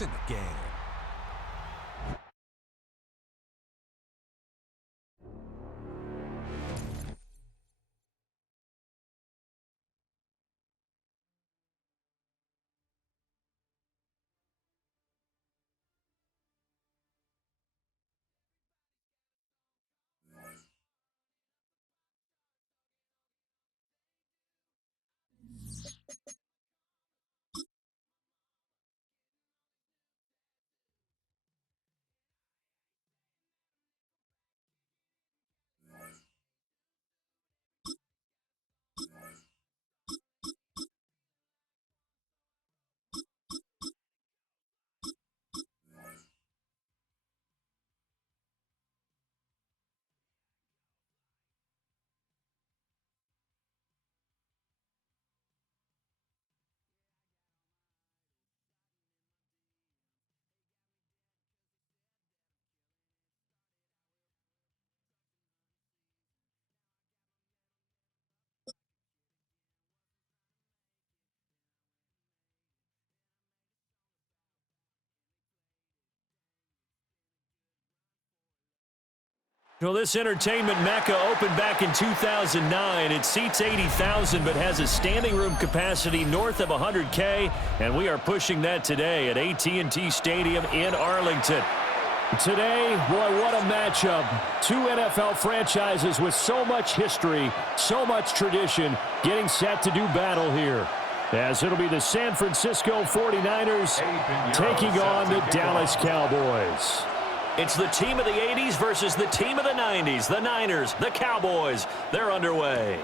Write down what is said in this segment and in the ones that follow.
It's in the game. Well, this entertainment mecca opened back in 2009. It seats 80,000 but has a standing room capacity north of 100K, and we are pushing that today at AT&T Stadium in Arlington. Today, boy, what a matchup. Two NFL franchises with so much history, so much tradition, getting set to do battle here. As it'll be the San Francisco 49ers taking on the Dallas Cowboys. It's the team of the 80s versus the team of the 90s. The Niners, the Cowboys, they're underway.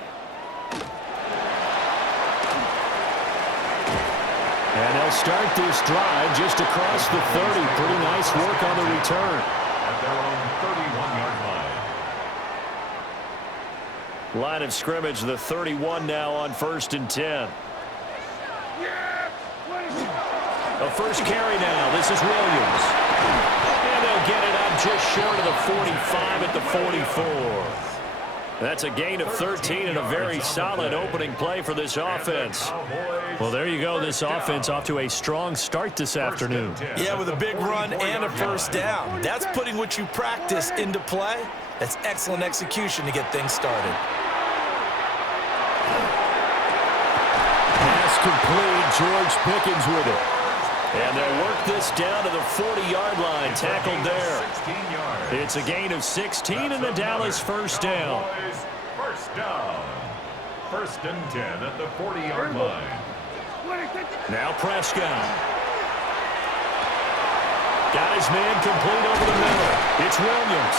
And they'll start this drive just across the 30. Pretty nice work on the return. At their own 31-yard line. Line of scrimmage, the 31 now on 1st and 10. A first carry now. This is Williams. And they'll get it up just short of the 45 at the 44. That's a gain of 13 and a very solid opening play for this offense. Well, there you go. This offense off to a strong start this afternoon. Yeah, with a big run and a first down. That's putting what you practice into play. That's excellent execution to get things started. Pass complete. George Pickens with it. And they'll work this down to the 40-yard line. Tackled there. It's a gain of 16 and the Dallas first down. First down. 1st and 10 at the 40-yard line. Now Prescott. Got his man complete over the middle. It's Williams.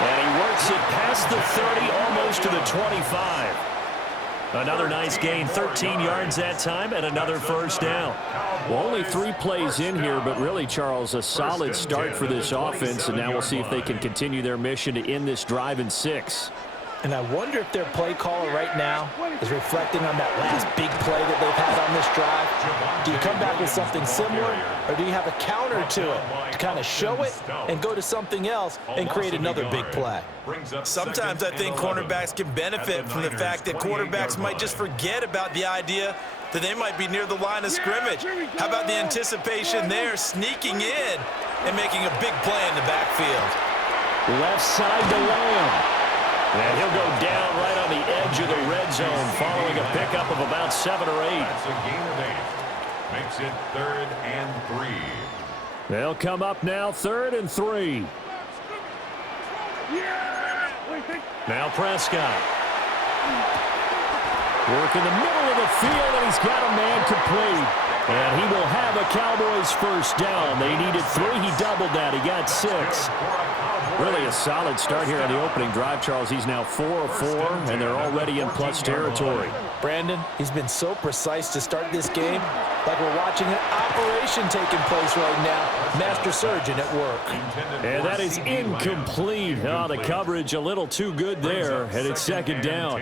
And he works it past the 30, almost to the 25. Another nice gain, 13 yards that time, and another first down. Well, only 3 plays in here, but really, Charles, a solid start for this offense, and now we'll see if they can continue their mission to end this drive in 6. And I wonder if their play caller right now is reflecting on that last big play that they've had on this drive. Do you come back with something similar, or do you have a counter to it to kind of show it and go to something else and create another big play? Sometimes I think cornerbacks can benefit from the fact that quarterbacks might just forget about the idea that they might be near the line of scrimmage. How about the anticipation there, sneaking in and making a big play in the backfield? Left side to Lamb. And he'll go down right on the edge of the red zone following a pickup of about 7 or 8. That's a gain of 8. Makes it 3rd and 3. They'll come up now 3rd and 3. Now Prescott. Work in the middle of the field, and he's got a man complete. And he will have a Cowboys first down. They needed 3. He doubled that. He got 6. Really a solid start here on the opening drive, Charles. He's now 4 of 4, and they're already in plus territory. Brandon, he's been so precise to start this game, like we're watching an operation taking place right now. Master surgeon at work. And that is incomplete. Oh, the coverage a little too good there, and it's 2nd down.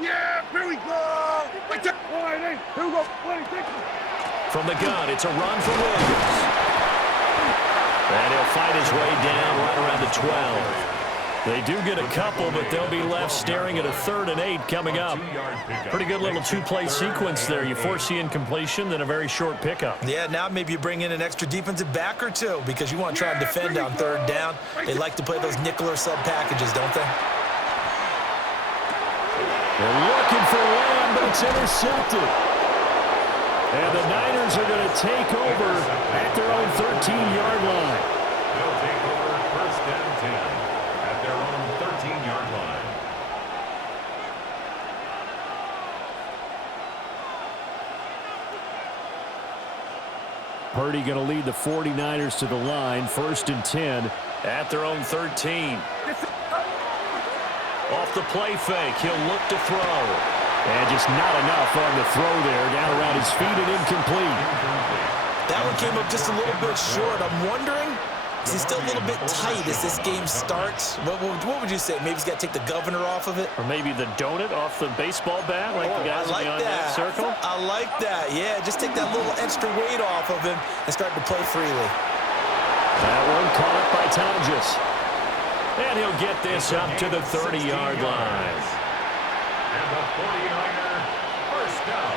Yeah, here we go. Here we go. From the gun, it's a run for Williams. And he'll fight his way down right around the 12. They do get a couple, but they'll be left staring at a 3rd and 8 coming up. Pretty good little two-play sequence there. You force the incompletion, then a very short pickup. Yeah, now maybe you bring in an extra defensive back or two because you want to try and defend on 3rd down. They like to play those nickel or sub packages, don't they? They're looking for Lamb, but it's intercepted. And the Niners are going to take over at their own 13-yard line. They'll take over 1st and 10 at their own 13-yard line. Purdy going to lead the 49ers to the line, 1st and 10 at their own 13. Off the play fake, he'll look to throw. And just not enough on the throw there, down around his feet and incomplete. That one came up just a little bit short. I'm wondering, is he still a little bit tight as this game starts? What would you say? Maybe he's got to take the governor off of it? Or maybe the donut off the baseball bat, like the guys in the on-deck circle? I like that, yeah. Just take that little extra weight off of him and start to play freely. That one caught by Tonjes. And he'll get this up to the 30-yard line. And the 49er, 1st down.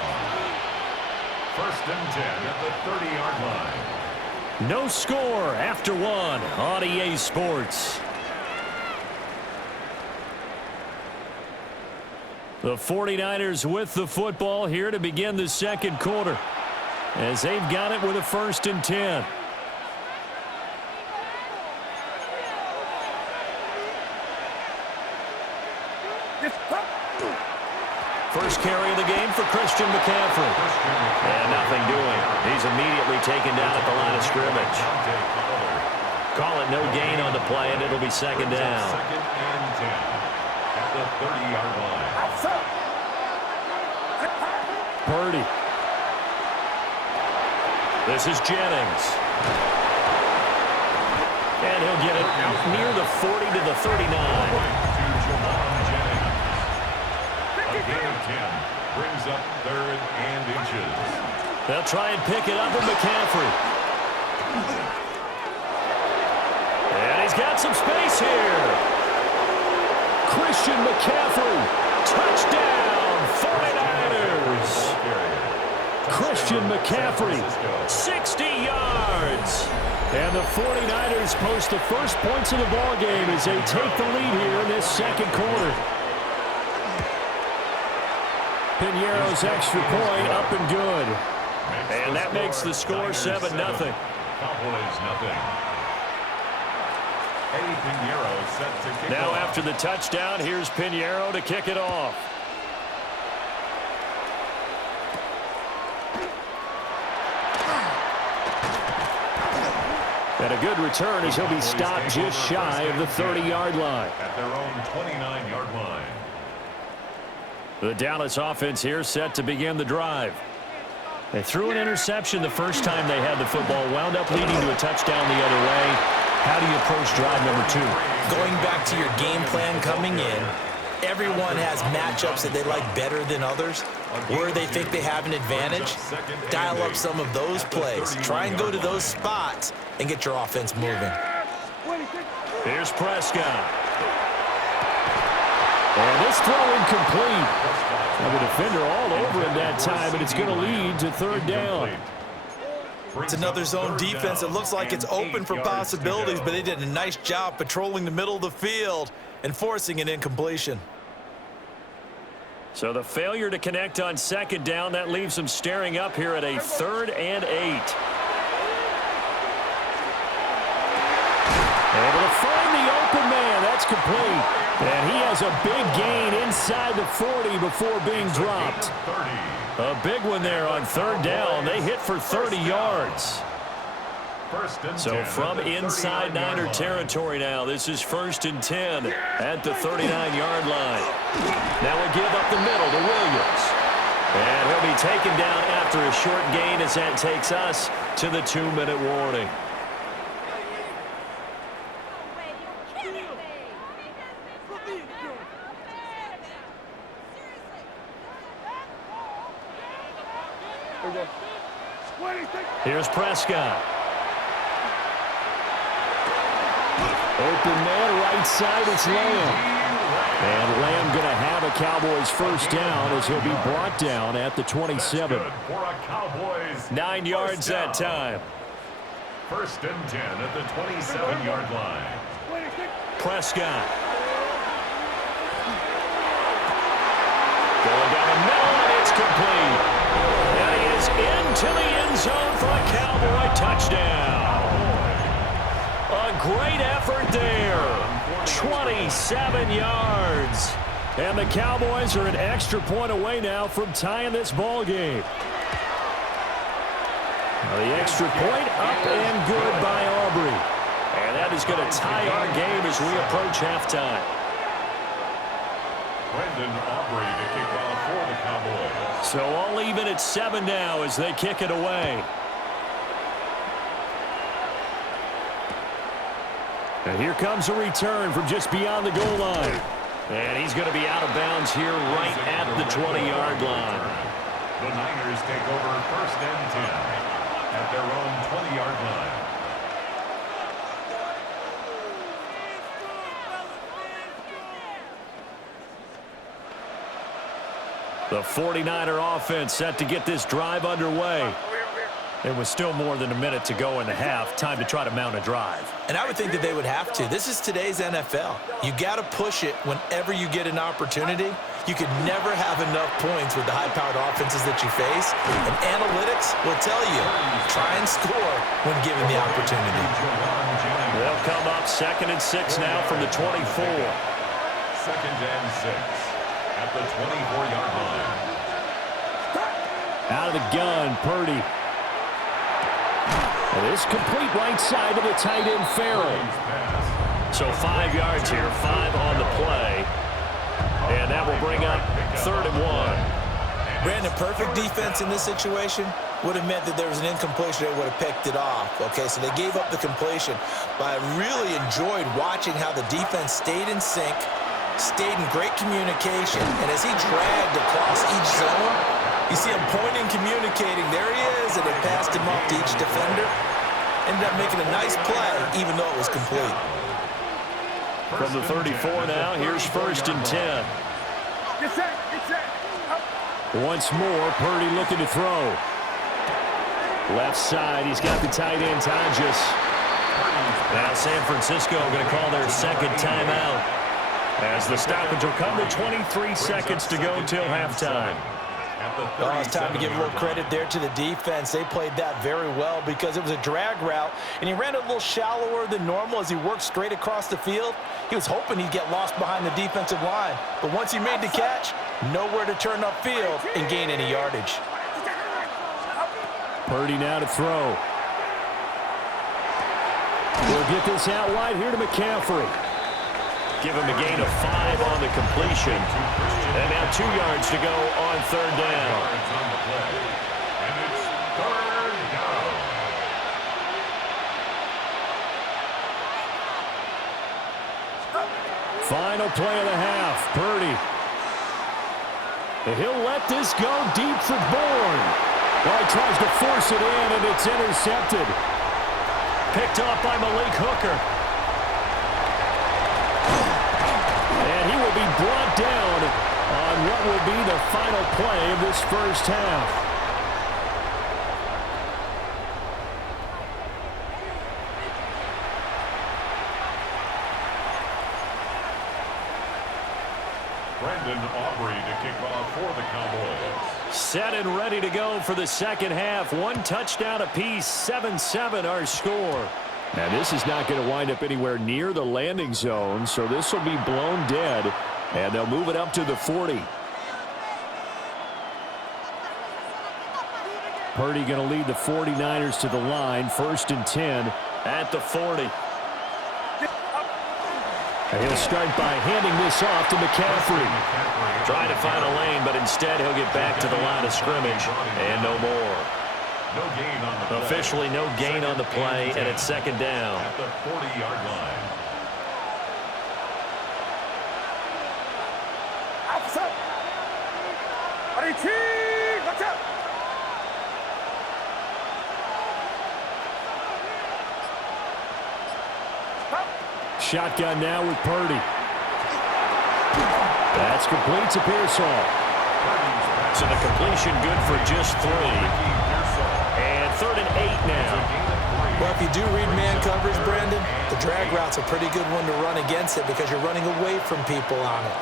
1st and 10 at the 30-yard line. No score after 1 on EA Sports. The 49ers with the football here to begin the 2nd quarter, as they've got it with a 1st and 10. First carry of the game for Christian McCaffrey. And nothing doing. He's immediately taken down at the line of scrimmage. Call it no gain on the play, and it'll be 2nd down. 2nd and 10 at the 30-yard line. Purdy. This is Jennings. And he'll get it out near the 40 to the 39. Gain of 10 brings up 3rd and inches. They'll try and pick it up with McCaffrey. And he's got some space here. Christian McCaffrey. Touchdown, 49ers. Christian McCaffrey, 60 yards. And the 49ers post the first points of the ball game as they take the lead here in this 2nd quarter. Piñeiro's extra point up and good. And that makes the score 7-0. Cowboys nothing. Eddie Piñeiro set to kick Now off. after the touchdown, here's Piñeiro to kick it off. And a good return as he'll be stopped just shy of the 30-yard line. At their own 29-yard line. The Dallas offense here set to begin the drive. They threw an interception the first time they had the football, wound up leading to a touchdown the other way. How do you approach drive number 2? Going back to your game plan coming in, everyone has matchups that they like better than others, where they think they have an advantage. Dial up some of those plays. Try and go to those spots and get your offense moving. Here's Prescott. And this throw incomplete. Now the defender all over him that time, but it's going to lead to 3rd down. It's another zone defense. It looks like it's open for possibilities, but they did a nice job patrolling the middle of the field and forcing an incompletion. So the failure to connect on 2nd down, that leaves them staring up here at a 3rd and 8. Able to find the open man. That's complete. And he has a big gain inside the 40 before being dropped. A big one there on 3rd down. They hit for 30 yards. So from inside Niner territory now, this is 1st and 10 at the 39-yard line. Now we give up the middle to Williams. And he'll be taken down after a short gain as that takes us to the 2-minute warning. Here's Prescott. Open man, right side, it's Lamb. And Lamb going to have a Cowboys first down as he'll be brought down at the 27. 9 yards that time. First and 10 at the 27-yard line. Prescott. Going down the middle, and it's complete. Now he is into the end zone for a Cowboy touchdown. A great effort there. 27 yards. And the Cowboys are an extra point away now from tying this ball game. The extra point up and good by Aubrey. And that is going to tie our game as we approach halftime. Brendan Aubrey to kick off for the Cowboys. So all even at 7 now as they kick it away. And here comes a return from just beyond the goal line. And he's going to be out of bounds here right at the 20-yard line. The Niners take over first and 10 at their own 20-yard line. The 49er offense set to get this drive underway. There was still more than a minute to go in the half. Time to try to mount a drive. And I would think that they would have to. This is today's NFL. You got to push it whenever you get an opportunity. You could never have enough points with the high-powered offenses that you face. And analytics will tell you, try and score when given the opportunity. They'll come up 2nd and 6 now from the 24. 2nd and 6 at the 24-yard line. Out of the gun, Purdy. And this complete right side to the tight end, Farrell. So 5 yards here, 5 on the play. And that will bring up 3rd and 1. Brandon, perfect defense in this situation would have meant that there was an incompletion. They would have picked it off. Okay, so they gave up the completion. But I really enjoyed watching how the defense stayed in sync, stayed in great communication. And as he dragged across each zone, you see him pointing, communicating. There he is, and they passed him off to each defender. Ended up making a nice play, even though it was complete. From the 34 now, here's 1st and 10. Once more, Purdy looking to throw. Left side, he's got the tight end, Hodges. Now San Francisco going to call their 2nd timeout. As the stoppage will come to 23 seconds to go till halftime. Oh, it's time to give a little credit there to the defense. They played that very well because it was a drag route, and he ran it a little shallower than normal as he worked straight across the field. He was hoping he'd get lost behind the defensive line, but once he made the catch, nowhere to turn upfield and gain any yardage. Purdy now to throw. We'll get this out wide here to McCaffrey. Give him a gain of 5 on the completion. And now 2 yards to go on 3rd down. And it's 3rd down. Final play of the half. Purdy. And he'll let this go deep for Bourne. Well, he tries to force it in, and it's intercepted. Picked off by Malik Hooker. And he will be brought down on what will be the final play of this first half. Brendan Aubrey to kick off for the Cowboys. Set and ready to go for the second half. 1 touchdown apiece, 7-7 our score. Now this is not going to wind up anywhere near the landing zone, so this will be blown dead, and they'll move it up to the 40. Purdy going to lead the 49ers to the line, 1st and 10 at the 40. And he'll start by handing this off to McCaffrey. Trying to find a lane, but instead he'll get back to the line of scrimmage, and no more. No gain on the play. Officially no gain on the play, and it's 2nd down. At the 40-yard line. shotgun now with Purdy. That's complete to Pearsall. So the completion good for just 3. And 3rd and 8 now. Well, if you do read man coverage, Brandon, the drag route's a pretty good one to run against it because you're running away from people on it.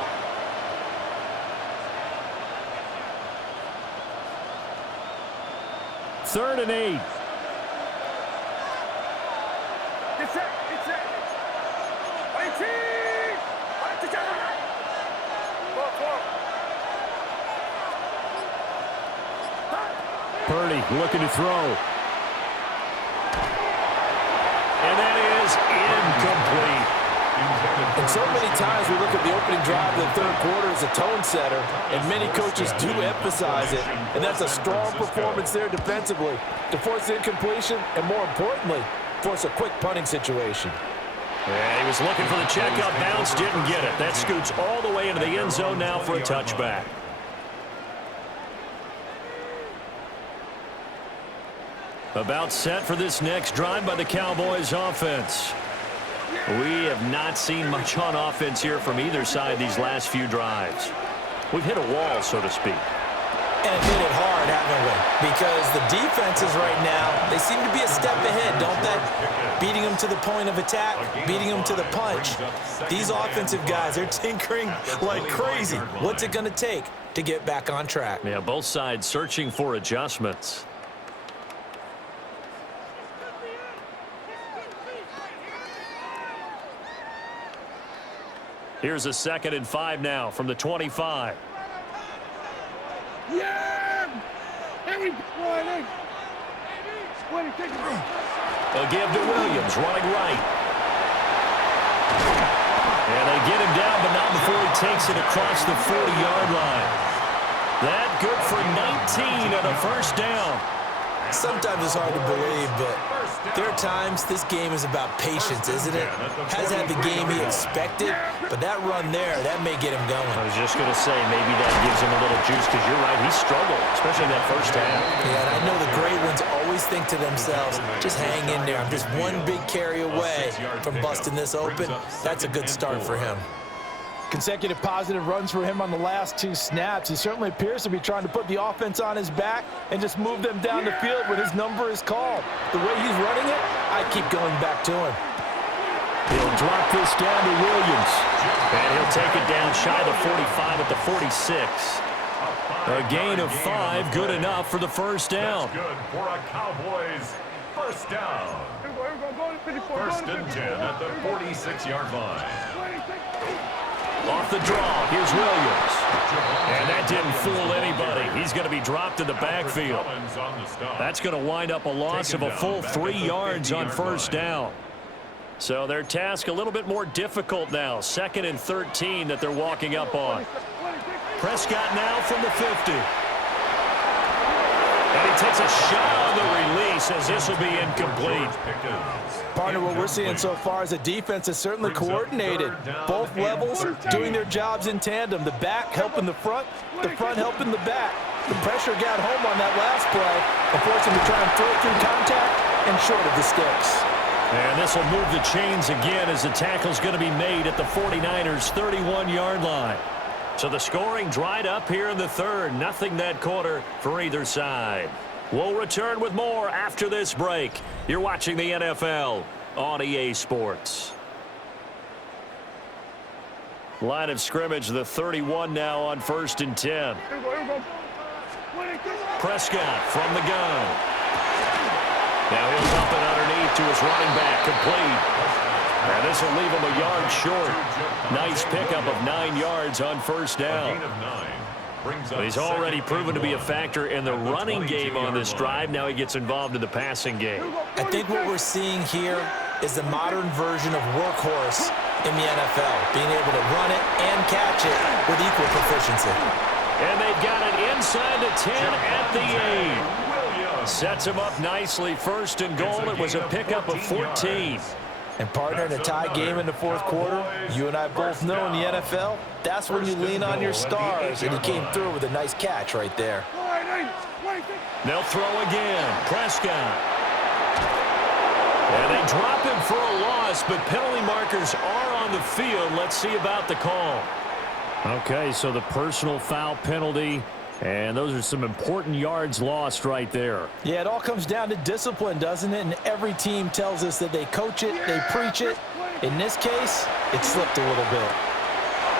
Third and 8. It's it. Purdy looking to throw. And that is incomplete. And so many times we look at the opening drive of the third quarter as a tone setter, and many coaches do emphasize it, and that's a strong performance there defensively to force the incompletion and, more importantly, force a quick punting situation. Yeah, he was looking for the checkout bounce, didn't get it. That scoots all the way into the end zone now for a touchback. About set for this next drive by the Cowboys offense. We have not seen much on offense here from either side these last few drives. We've hit a wall, so to speak. And hit it hard, haven't we? Because the defenses right now, they seem to be a step ahead, don't they? Beating them to the point of attack, beating them to the punch. These offensive guys, they're tinkering like crazy. What's it going to take to get back on track? Yeah, both sides searching for adjustments. Here's a 2nd and 5 now from the 25. Yeah! Here we go. A give to Williams, running right. And they get him down, but not before he takes it across the 40-yard line. That good for 19 and a first down. Sometimes it's hard to believe, but there are times this game is about patience, isn't it? Hasn't had the game he expected, but that run there, that may get him going. I was just going to say, maybe that gives him a little juice, because you're right, he struggled, especially in that first half. Yeah, and I know the great ones always think to themselves, just hang in there. I'm just one big carry away from busting this open. That's a good start for him. Consecutive positive runs for him on the last 2 snaps. He certainly appears to be trying to put the offense on his back and just move them down the field when his number is called. The way he's running it, I keep going back to him. He'll drop this down to Williams. And he'll take it down shy of the 45 at the 46. A gain of 5, good enough for the first down. That's good for a Cowboys first down. First and 10 at the 46-yard line. Off the draw, here's Williams. And that didn't fool anybody. He's going to be dropped in the backfield. That's going to wind up a loss of a full 3 yards on first down. So their task a little bit more difficult now. 2nd and 13 that they're walking up on. Prescott now from the 50. And he takes a shot on the release as this will be incomplete. Partner, what we're seeing so far is a defense is certainly coordinated. Both levels doing their jobs in tandem. The back helping the front helping the back. The pressure got home on that last play and forced him to try and throw it through contact and short of the sticks. And this will move the chains again as the tackle's going to be made at the 49ers' 31-yard line. So the scoring dried up here in the third. Nothing that quarter for either side. We'll return with more after this break. You're watching the NFL on EA Sports. Line of scrimmage, the 31 now on 1st and 10. Prescott from the gun. Now he'll dump it underneath to his running back, complete. And this will leave him a yard short. Nice pickup of 9 yards on first down. He's already proven to be a factor in the running game on this drive. Now he gets involved in the passing game. I think what we're seeing here is the modern version of workhorse in the NFL, being able to run it and catch it with equal proficiency. And they've got it inside the 10 at the 8. Sets him up nicely. 1st and goal. It was a pickup of 14. And partner, in a tie game in the fourth quarter, you and I both know in the NFL, that's when you lean on your stars, and he came through with a nice catch right there. They'll throw again. Prescott. And they drop him for a loss, but penalty markers are on the field. Let's see about the call. Okay, so the personal foul penalty, and those are some important yards lost right there. Yeah, it all comes down to discipline, doesn't it? And every team tells us that they coach it, they preach it. In this case, it slipped a little bit.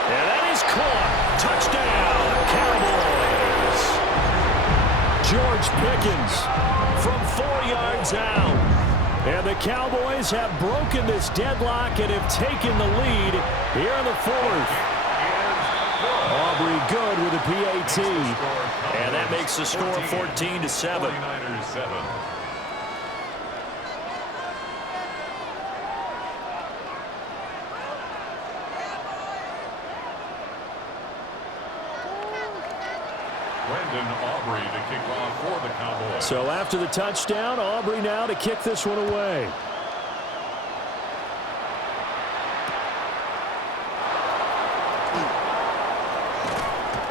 And that is caught. Touchdown, Cowboys. George Pickens from 4 yards out. And the Cowboys have broken this deadlock and have taken the lead here in the fourth. Aubrey good with a PAT. And that makes the score 14-7. Aubrey to kick off for the Cowboys. So after the touchdown, Aubrey now to kick this one away.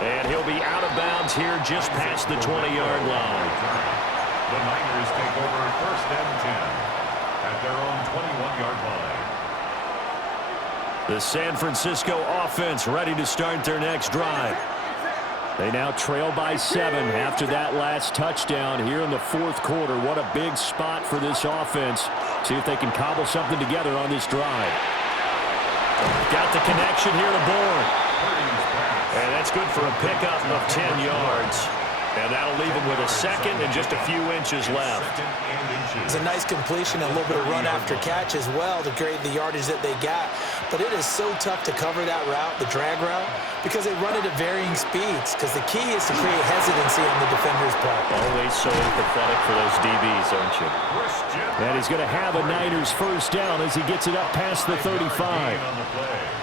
And he'll be out of bounds here just past the 20-yard line. The Niners take over 1st and 10 at their own 21-yard line. The San Francisco offense ready to start their next drive. They now trail by 7 after that last touchdown here in the fourth quarter. What a big spot for this offense. See if they can cobble something together on this drive. Got the connection here to Bourne. And that's good for a pickup of 10 yards. And that'll leave him with a second and just a few inches left. It's a nice completion and a little bit of run after catch as well to create the yardage that they got. But it is so tough to cover that route, the drag route, because they run it at varying speeds. Because the key is to create hesitancy on the defender's part. Always so empathetic for those DBs, aren't you? And he's going to have a Niners first down as he gets it up past the 35.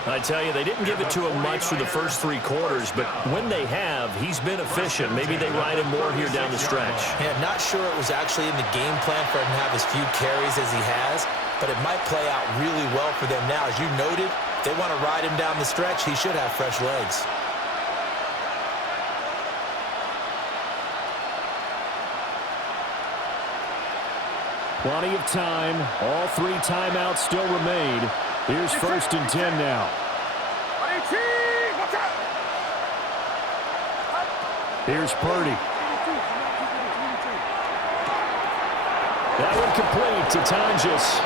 I tell you, they didn't give it to him much for the first 3 quarters, but when they have, he's been efficient. Maybe they ride him more here down the stretch. Yeah, I'm not sure it was actually in the game plan for him to have as few carries as he has, but it might play out really well for them now. As you noted, if they want to ride him down the stretch, he should have fresh legs. Plenty of time. All 3 timeouts still remain. Here's 1st and 10 now. Here's Purdy. That one complete to Tonjes.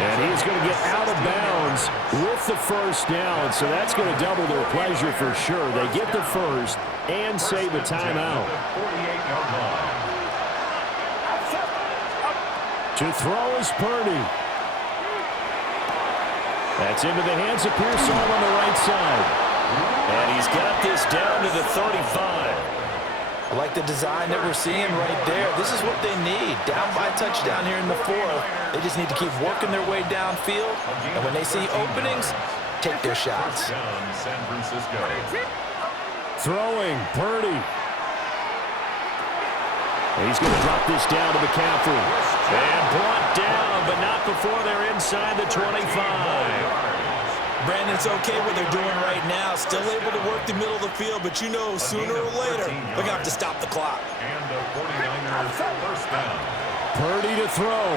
And he's going to get out of bounds with the first down. So that's going to double their pleasure for sure. They get the first and save a timeout. To throw is Purdy. That's into the hands of Pearsall on the right side. And he's got this down to the 35. I like the design that we're seeing right there. This is what they need. Down by a touchdown here in the fourth. They just need to keep working their way downfield. And when they see openings, take their shots. San Francisco. Throwing, Purdy. He's going to drop this down to McCaffrey. And brought down, but not before they're inside the 25. Brandon, it's okay what they're doing right now. Still able to work the middle of the field, but you know sooner or later they're going to have to stop the clock. And the 49ers first down. Purdy to throw.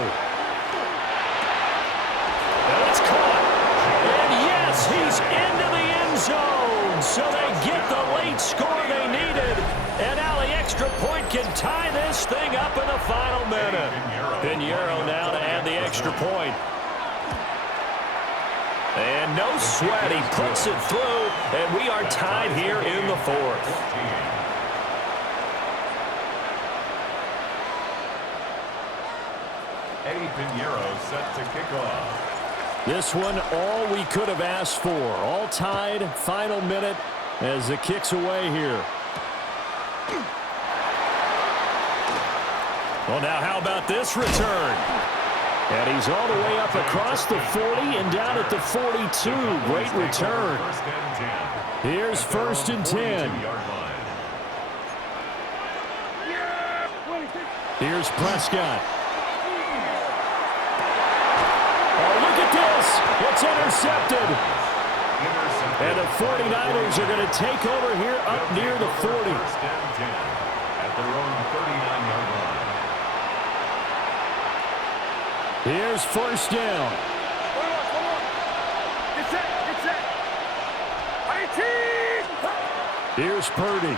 And it's caught. And yes, he's into the end zone. So they get the late score they needed. And now the extra point can tie this thing up in the final minute. Pinheiro now to add the extra point. And no sweat, he puts it through, and we are tied here in the fourth. Eddie Pinheiro set to kick off. This one, all we could have asked for. All tied, final minute as it kicks away here. Well, now how about this return? And he's all the way up across the 40 and down at the 42. Great return. Here's 1st and 10. Here's Prescott. Oh, look at this. It's intercepted. And the 49ers are going to take over here up near the 40. At their own 39-yard line. Here's first down. Get set. Here's Purdy.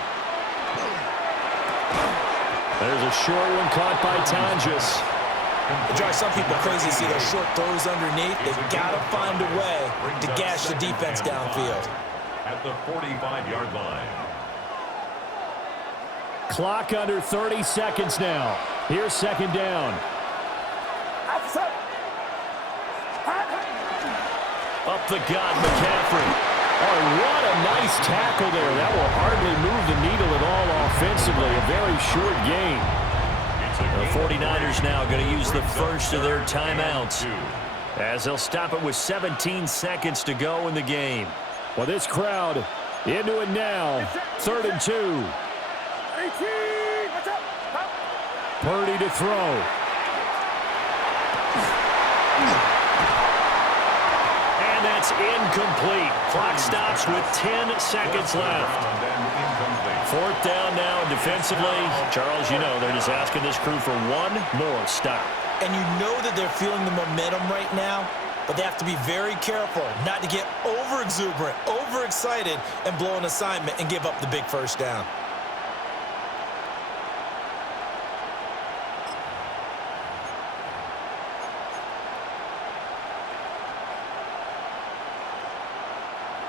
There's a short one caught by Tonjes. It drives some people crazy to see those short throws underneath. They've got to find a way to gash the defense downfield. At the 45-yard line. Clock under 30 seconds now. Here's second down. Up the gut, McCaffrey. Oh, what a nice tackle there. That will hardly move the needle at all offensively. A very short game. The 49ers now going to use the first of their timeouts, as they'll stop it with 17 seconds to go in the game. Well, this crowd into it now. 3rd and 2. Purdy to throw. And that's incomplete. Clock stops with 10 seconds left. 4th down now, and defensively, Charles, you know, they're just asking this crew for one more stop. And you know that they're feeling the momentum right now, but they have to be very careful not to get over-exuberant, overexcited, and blow an assignment and give up the big first down.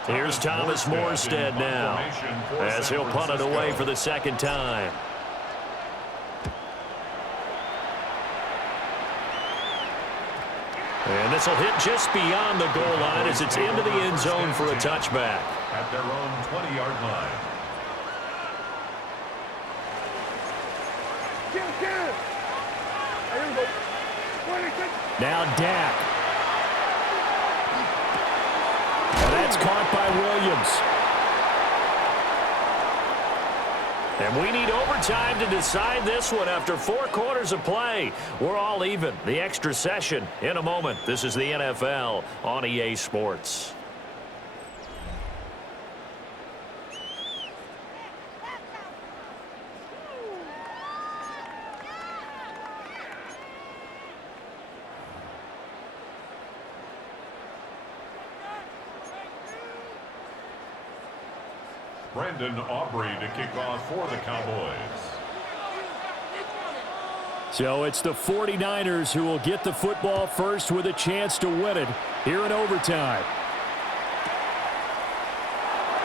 Here's Thomas Morstead now, as he'll punt it away for the second time. And this will hit just beyond the goal line as it's into the end zone for a touchback. At their own 20-yard line. Now Dak. And that's caught by Williams. And we need overtime to decide this one after 4 quarters of play. We're all even. The extra session in a moment. This is the NFL on EA Sports. Brandon Aubrey to kick off for the Cowboys. So it's the 49ers who will get the football first with a chance to win it here in overtime.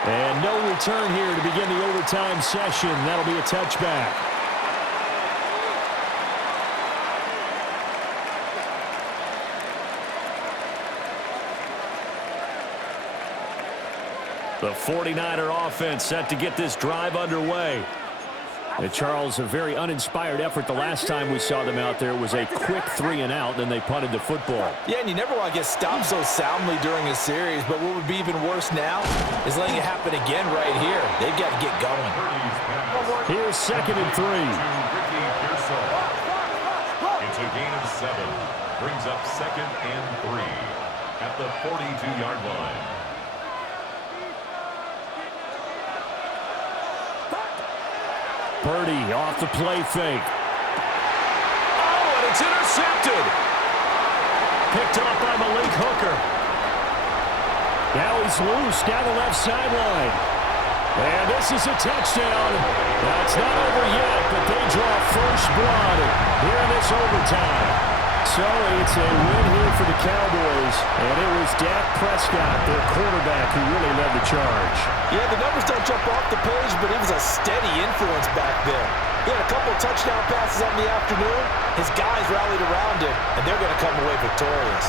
And no return here to begin the overtime session. That'll be a touchback. The 49er offense set to get this drive underway. And Charles, a very uninspired effort the last time we saw them out there. It was a quick 3 and out, then they punted the football. Yeah, and you never want to get stopped so soundly during a series, but what would be even worse now is letting it happen again right here. They've got to get going. Here's 2nd and 3. It's a gain of 7. Brings up 2nd and 3 at the 42-yard line. Purdy off the play fake. Oh, and it's intercepted. Picked off by Malik Hooker. Now he's loose down the left sideline. And this is a touchdown. That's not over yet, but they draw first blood here in this overtime. So it's a win here for the Cowboys, and it was Dak Prescott, their quarterback, who really led the charge. Yeah, the numbers don't jump off the page, but he was a steady influence back there. He had a couple of touchdown passes on the afternoon. His guys rallied around him, and they're going to come away victorious.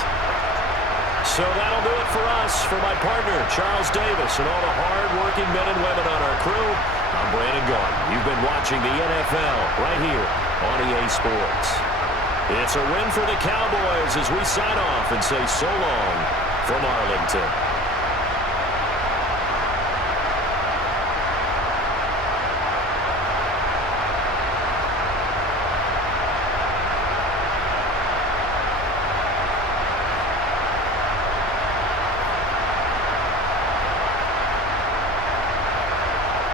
So that'll do it for us. For my partner, Charles Davis, and all the hard-working men and women on our crew, I'm Brandon Gordon. You've been watching the NFL right here on EA Sports. It's a win for the Cowboys as we sign off and say so long from Arlington.